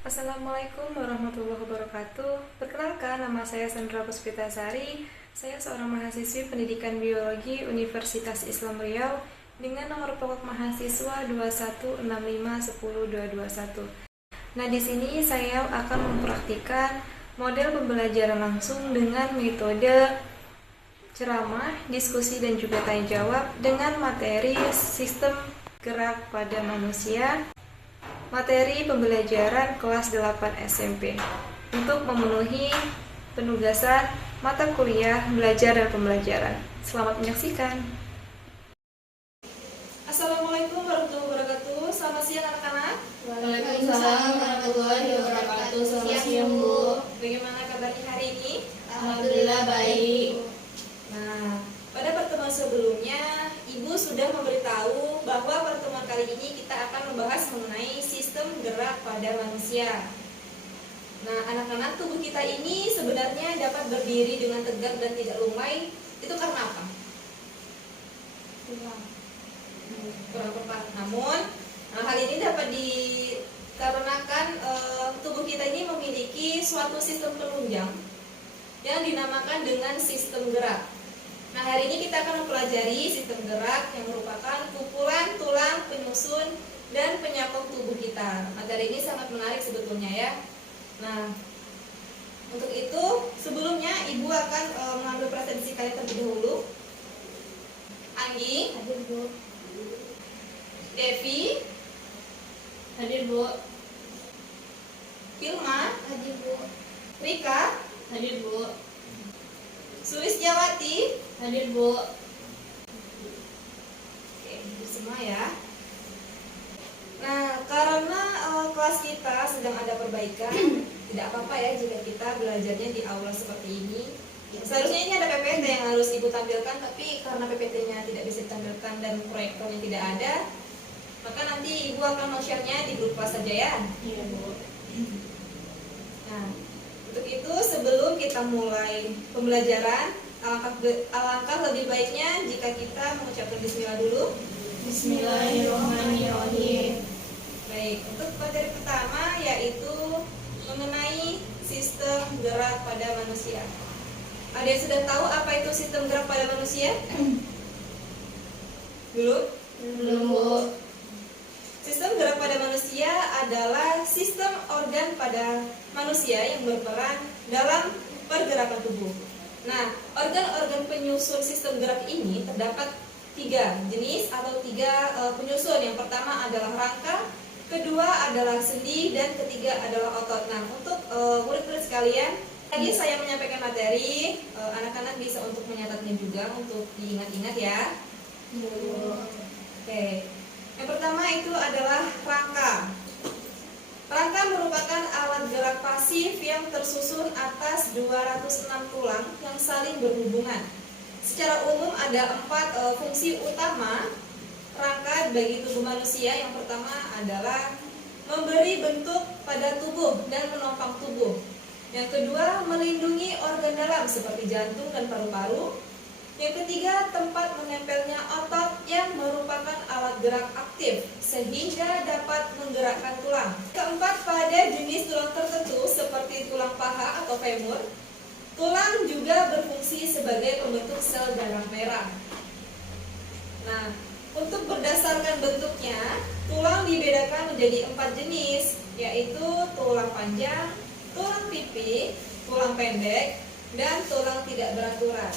Assalamualaikum warahmatullahi wabarakatuh. Perkenalkan, nama saya Sandra Puspitasari. Saya seorang mahasiswi pendidikan biologi Universitas Islam Riau dengan nomor pokok mahasiswa 216510221. Nah, di sini saya akan mempraktikkan model pembelajaran langsung dengan metode ceramah, diskusi, dan juga tanya jawab dengan materi sistem gerak pada manusia, materi pembelajaran kelas 8 SMP untuk memenuhi penugasan mata kuliah belajar dan pembelajaran. Selamat menyaksikan. Assalamualaikum warahmatullahi wabarakatuh. Selamat siang anak-anak. Waalaikumsalam warahmatullahi wabarakatuh. Selamat siang, Bu. Bagaimana kabarnya hari ini? Alhamdulillah baik. Nah, pada pertemuan sebelumnya Ibu sudah memberitahu bahwa pertemuan kali ini kita akan membahas mengenai sistem gerak pada manusia. Nah, anak-anak, tubuh kita ini sebenarnya dapat berdiri dengan tegak dan tidak lumai. Itu karena apa? Kurang tepat. Namun, hal ini dapat dikarenakan tubuh kita ini memiliki suatu sistem penunjang yang dinamakan dengan sistem gerak. Nah, hari ini kita akan mempelajari sistem gerak yang merupakan kumpulan tulang penyusun dan penyokong tubuh kita. Materi ini sangat menarik sebetulnya ya. Nah, untuk itu sebelumnya Ibu akan mengambil presensi kalian terlebih dahulu. Anggi, Hadir, Bu. Devi, Hadir, Bu. Filma, Hadir, Bu. Rika, Hadir, Bu. Sulistiawati. Hadir, Bu. Oke, semua ya. Nah, karena kelas kita sedang ada perbaikan, tidak apa-apa ya jika kita belajarnya di aula seperti ini. Seharusnya ini ada PPT yang harus Ibu tampilkan, tapi karena PPT-nya tidak bisa ditampilkan dan proyektornya tidak ada, maka nanti Ibu akan share-nya di grup kelas saja ya. Iya, Bu. Nah, untuk itu sebelum kita mulai pembelajaran, alangkah lebih baiknya jika kita mengucapkan bismillah dulu. Bismillahirrahmanirrahim. Baik, untuk materi pertama yaitu mengenai sistem gerak pada manusia. Ada yang sudah tahu apa itu sistem gerak pada manusia? Belum? Belum, Bu. Sistem gerak pada manusia adalah sistem organ pada manusia yang berperan dalam pergerakan tubuh. Nah, organ-organ penyusun sistem gerak ini terdapat 3 jenis atau 3 penyusun. Yang pertama adalah rangka, kedua adalah sendi, dan ketiga adalah otot. Nah, untuk murid-murid sekalian, lagi saya menyampaikan materi, anak-anak bisa untuk menyatatnya juga untuk diingat-ingat ya. Oke. Yang pertama itu adalah rangka. Rangka merupakan alat gerak pasif yang tersusun atas 206 tulang yang saling berhubungan. Secara umum ada 4 fungsi utama rangka bagi tubuh manusia. Yang pertama adalah memberi bentuk pada tubuh dan menopang tubuh. Yang kedua, melindungi organ dalam seperti jantung dan paru-paru. Yang ketiga, tempat menempelnya otot yang merupakan alat gerak aktif sehingga dapat menggerakkan tulang. Keempat, pada jenis tulang tertentu seperti tulang paha atau femur, tulang juga berfungsi sebagai pembentuk sel darah merah. Nah, untuk berdasarkan bentuknya, tulang dibedakan menjadi 4 jenis, yaitu tulang panjang, tulang pipi, tulang pendek, dan tulang tidak beraturan.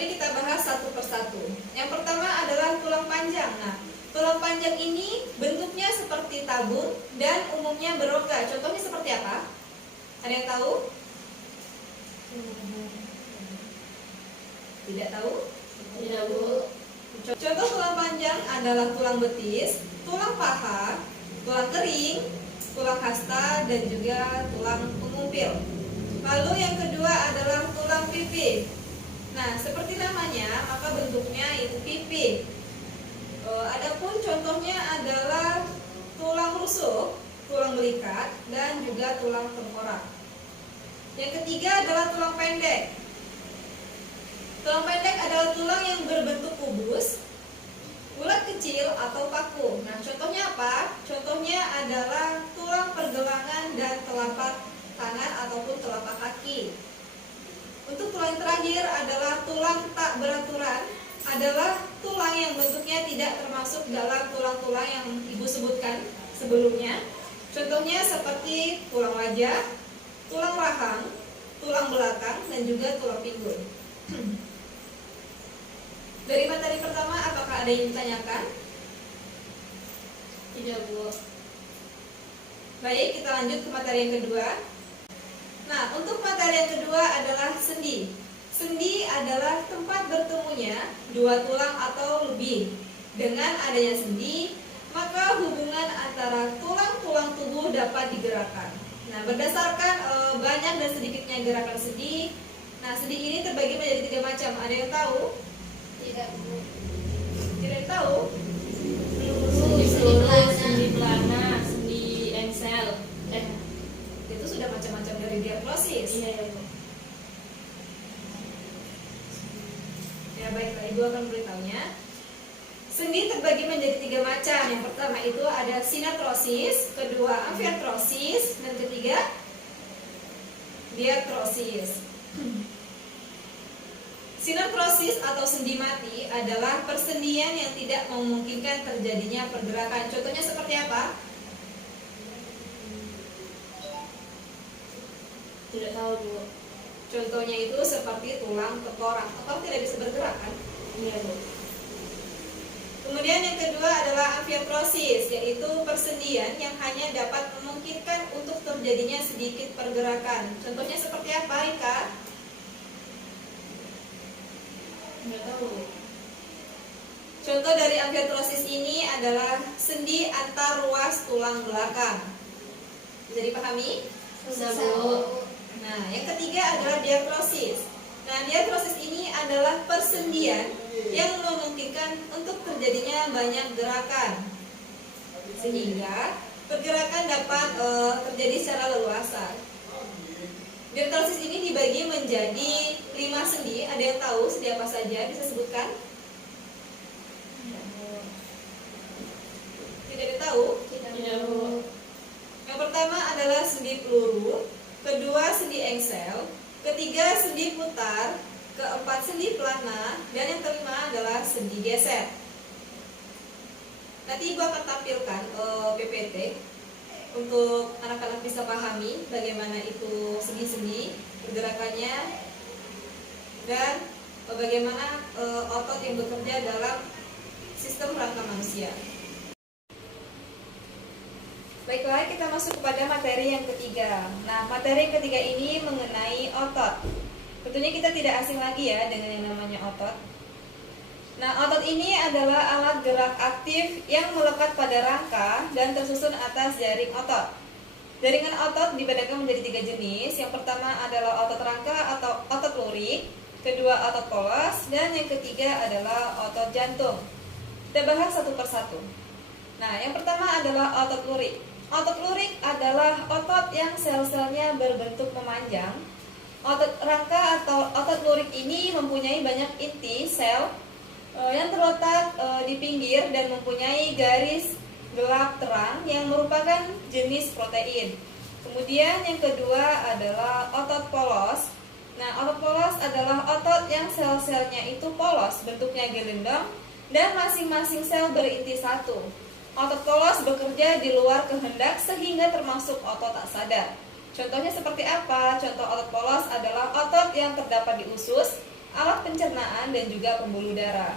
Mari kita bahas satu persatu. Yang pertama adalah tulang panjang. Nah, tulang panjang ini bentuknya seperti tabung dan umumnya berongga. Contohnya seperti apa? Ada yang tahu? Tidak tahu? Tidak, Bu. Contoh tulang panjang adalah tulang betis, tulang paha, tulang kering, tulang hasta, dan juga tulang pengumpil. Lalu yang kedua adalah tulang pipi. Nah, seperti namanya, maka bentuknya itu pipi. Adapun contohnya adalah tulang rusuk, tulang belikat, dan juga tulang tengkorak. Yang ketiga adalah tulang pendek. Tulang pendek adalah tulang yang berbentuk kubus, bulat kecil atau paku. Nah, contohnya apa? Contohnya adalah tulang tulang pergelangan dan telapak tangan ataupun telapak kaki. Untuk tulang terakhir adalah tulang tak beraturan, adalah tulang yang bentuknya tidak termasuk dalam tulang-tulang yang Ibu sebutkan sebelumnya. Contohnya seperti tulang wajah, tulang rahang, tulang belakang, dan juga tulang pinggul. Dari materi pertama, apakah ada yang ditanyakan? Tidak, Bu. Baik, kita lanjut ke materi yang kedua. Nah, untuk materi yang kedua adalah sendi. Sendi adalah tempat bertemunya dua tulang atau lebih. Dengan adanya sendi, maka hubungan antara tulang-tulang tubuh dapat digerakkan. Nah, berdasarkan banyak dan sedikitnya gerakan sendi, nah sendi ini terbagi menjadi 3 macam. Ada yang tahu? Tidak, Bu. Tidak yang tahu? Sendi peluru, sendi pelana, sendi engsel. Itu sudah macam-macam dari diagnosis. Iya, Bu. Ya baiklah, Ibu akan beritahunya. Sendi terbagi menjadi 3 macam. Yang pertama itu ada sinetrosis, kedua amfiartrosis, dan ketiga diartrosis. Sinetrosis atau sendi mati adalah persendian yang tidak memungkinkan terjadinya pergerakan. Contohnya seperti apa? Tidak tahu, Bu. Contohnya itu seperti tulang tengkorak. Tengkorak tidak bisa bergerak kan? Iya, Bu. Kemudian yang kedua adalah amfiartrosis, yaitu persendian yang hanya dapat memungkinkan untuk terjadinya sedikit pergerakan. Contohnya seperti apa, Ika? Tidak tahu, Bu. Contoh dari amfiartrosis ini adalah sendi antar ruas tulang belakang. Bisa dipahami? Bisa, Bu. Nah, yang ketiga adalah diartrosis. Nah, diartrosis ini adalah persendian yang memungkinkan untuk terjadinya banyak gerakan, sehingga pergerakan dapat terjadi secara leluasa. Diartrosis ini dibagi menjadi 5 sendi. Ada yang tahu sendi apa saja? Bisa sebutkan? Tidak ada tahu? Tidak, Bu. Yang pertama adalah sendi peluru, kedua sendi engsel, ketiga sendi putar, keempat sendi pelana, dan yang kelima adalah sendi geser. Nanti Ibu akan tampilkan PPT untuk anak-anak bisa pahami bagaimana itu sendi-sendi pergerakannya dan bagaimana otot yang bekerja dalam sistem rangka manusia. Baiklah, kita masuk kepada materi yang ketiga. Nah, materi yang ketiga ini mengenai otot. Tentunya kita tidak asing lagi ya dengan yang namanya otot. Nah, otot ini adalah alat gerak aktif yang melekat pada rangka dan tersusun atas jaring otot. Jaringan otot dibedakan menjadi 3 jenis. Yang pertama adalah otot rangka atau otot lurik, kedua otot polos, dan yang ketiga adalah otot jantung. Kita bahas satu persatu. Nah, yang pertama adalah otot lurik. Otot lurik adalah otot yang sel-selnya berbentuk memanjang. Otot rangka atau otot lurik ini mempunyai banyak inti sel yang terletak di pinggir dan mempunyai garis gelap terang yang merupakan jenis protein. Kemudian yang kedua adalah otot polos. Nah, otot polos adalah otot yang sel-selnya itu polos, bentuknya gelendong, dan masing-masing sel berinti satu. Otot polos bekerja di luar kehendak sehingga termasuk otot tak sadar. Contohnya seperti apa? Contoh otot polos adalah otot yang terdapat di usus, alat pencernaan, dan juga pembuluh darah.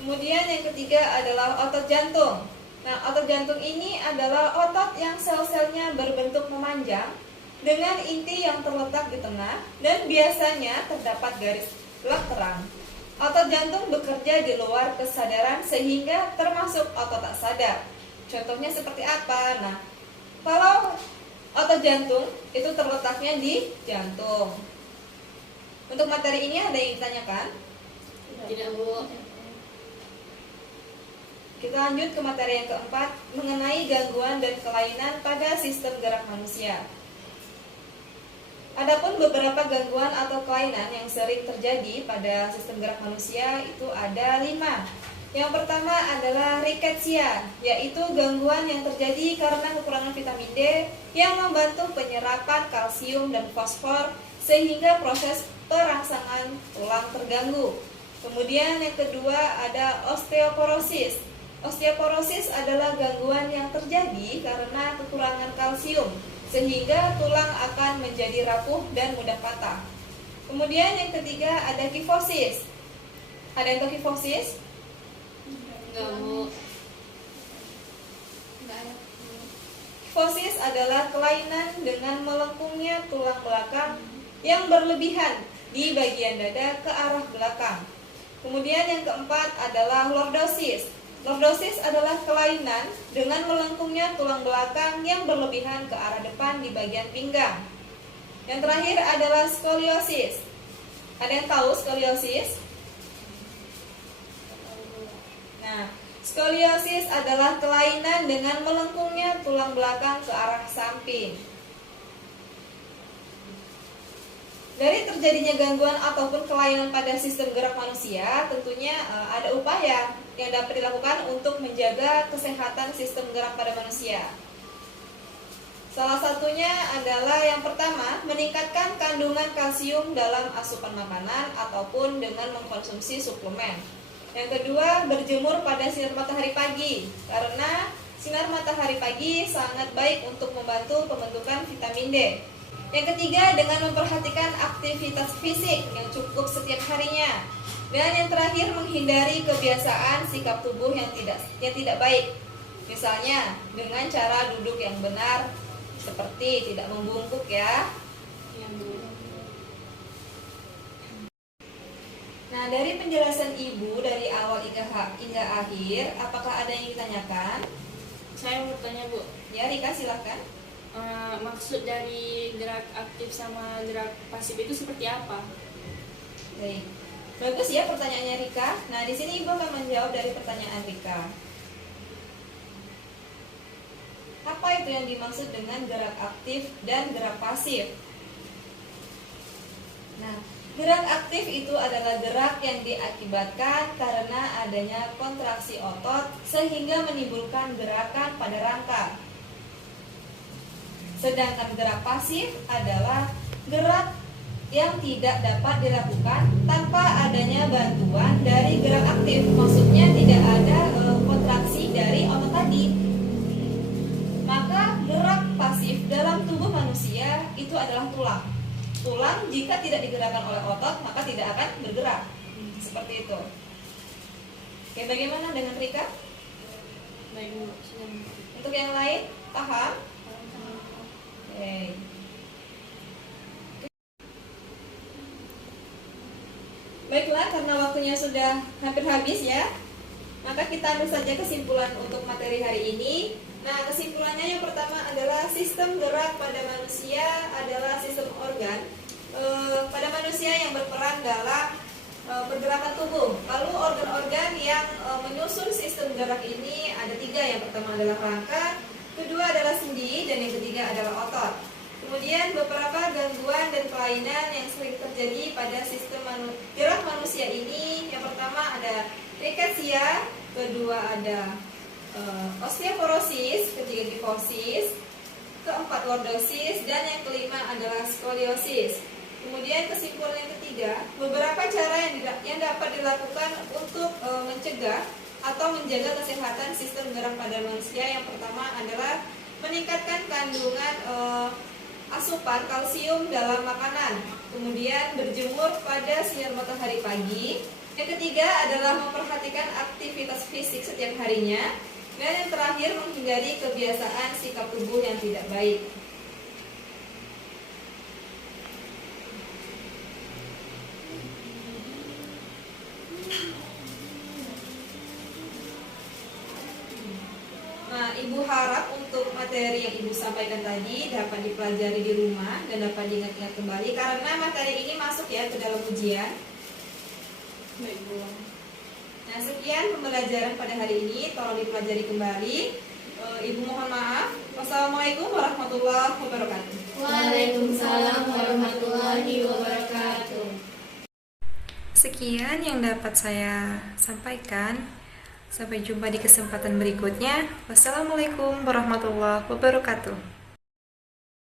Kemudian yang ketiga adalah otot jantung. Nah, otot jantung ini adalah otot yang sel-selnya berbentuk memanjang dengan inti yang terletak di tengah dan biasanya terdapat garis gelap terang. Otot jantung bekerja di luar kesadaran sehingga termasuk otot tak sadar. Contohnya seperti apa? Nah, kalau otot jantung itu terletaknya di jantung. Untuk materi ini ada yang ditanyakan? Tidak, Bu. Kita lanjut ke materi yang keempat mengenai gangguan dan kelainan pada sistem gerak manusia. Adapun beberapa gangguan atau kelainan yang sering terjadi pada sistem gerak manusia itu ada 5. Yang pertama adalah rickettsia, yaitu gangguan yang terjadi karena kekurangan vitamin D yang membantu penyerapan kalsium dan fosfor sehingga proses perangsangan tulang terganggu. Kemudian yang kedua ada osteoporosis. Osteoporosis adalah gangguan yang terjadi karena kekurangan kalsium sehingga tulang akan menjadi rapuh dan mudah patah. Kemudian yang ketiga ada kifosis. Ada yang tahu kifosis? Enggak, Bu. Kifosis adalah kelainan dengan melengkungnya tulang belakang yang berlebihan di bagian dada ke arah belakang. Kemudian yang keempat adalah lordosis. Lordosis adalah kelainan dengan melengkungnya tulang belakang yang berlebihan ke arah depan di bagian pinggang. Yang terakhir adalah skoliosis. Ada yang tahu skoliosis? Nah, skoliosis adalah kelainan dengan melengkungnya tulang belakang ke arah samping. Dari terjadinya gangguan ataupun kelainan pada sistem gerak manusia, tentunya ada upaya yang dapat dilakukan untuk menjaga kesehatan sistem gerak pada manusia. Salah satunya adalah yang pertama, meningkatkan kandungan kalsium dalam asupan makanan ataupun dengan mengkonsumsi suplemen. Yang kedua, berjemur pada sinar matahari pagi, karena sinar matahari pagi sangat baik untuk membantu pembentukan vitamin D. Yang ketiga, dengan memperhatikan aktivitas fisik yang cukup setiap harinya. Dan yang terakhir, menghindari kebiasaan sikap tubuh yang tidak baik. Misalnya, dengan cara duduk yang benar, seperti tidak membungkuk ya. Nah, dari penjelasan Ibu dari awal hingga akhir, apakah ada yang ditanyakan? Saya mau tanya, Bu. Ya, Rika silahkan. Maksud dari gerak aktif sama gerak pasif itu seperti apa? Baik. Bagus ya pertanyaannya Rika. Nah, di sini Ibu akan menjawab dari pertanyaan Rika. Apa itu yang dimaksud dengan gerak aktif dan gerak pasif? Nah, gerak aktif itu adalah gerak yang diakibatkan karena adanya kontraksi otot sehingga menimbulkan gerakan pada rangka. Sedangkan gerak pasif adalah gerak yang tidak dapat dilakukan tanpa adanya bantuan dari gerak aktif. Maksudnya tidak ada kontraksi dari otot tadi. Maka gerak pasif dalam tubuh manusia itu adalah tulang. Tulang jika tidak digerakkan oleh otot maka tidak akan bergerak. Seperti itu. Oke, bagaimana dengan Rika? Baik, Bu. Untuk yang lain, paham? Oke. Baiklah, karena waktunya sudah hampir habis ya, maka kita ambil saja kesimpulan untuk materi hari ini. Nah, kesimpulannya yang pertama adalah sistem gerak pada manusia adalah sistem organ pada manusia yang berperan dalam pergerakan tubuh. Lalu organ-organ yang menyusun sistem gerak ini ada 3. Yang pertama adalah rangka, kedua adalah sendi, dan yang ketiga adalah otot. Kemudian beberapa gangguan dan kelainan yang sering terjadi pada sistem gerak manusia ini, yang pertama ada rickettsia, kedua ada osteoporosis, ketiga kifosis, keempat lordosis, dan yang kelima adalah skoliosis. Kemudian kesimpulan yang ketiga, beberapa cara yang dapat dilakukan untuk mencegah atau menjaga kesehatan sistem gerak pada manusia. Yang pertama adalah meningkatkan kandungan asupan kalsium dalam makanan, kemudian berjemur pada sinar matahari pagi. Yang ketiga adalah memperhatikan aktivitas fisik setiap harinya, dan yang terakhir menghindari kebiasaan sikap tubuh yang tidak baik. Nah, Ibu harap untuk materi yang Ibu sampaikan tadi dapat dipelajari di rumah dan dapat diingat-ingat kembali, karena materi ini masuk ya ke dalam ujian. Baik, Bu. Nah, sekian pembelajaran pada hari ini, tolong dipelajari kembali. Ibu mohon maaf. Wassalamualaikum warahmatullahi wabarakatuh. Waalaikumsalam warahmatullahi wabarakatuh. Sekian yang dapat saya sampaikan. Sampai jumpa di kesempatan berikutnya. Wassalamualaikum warahmatullahi wabarakatuh.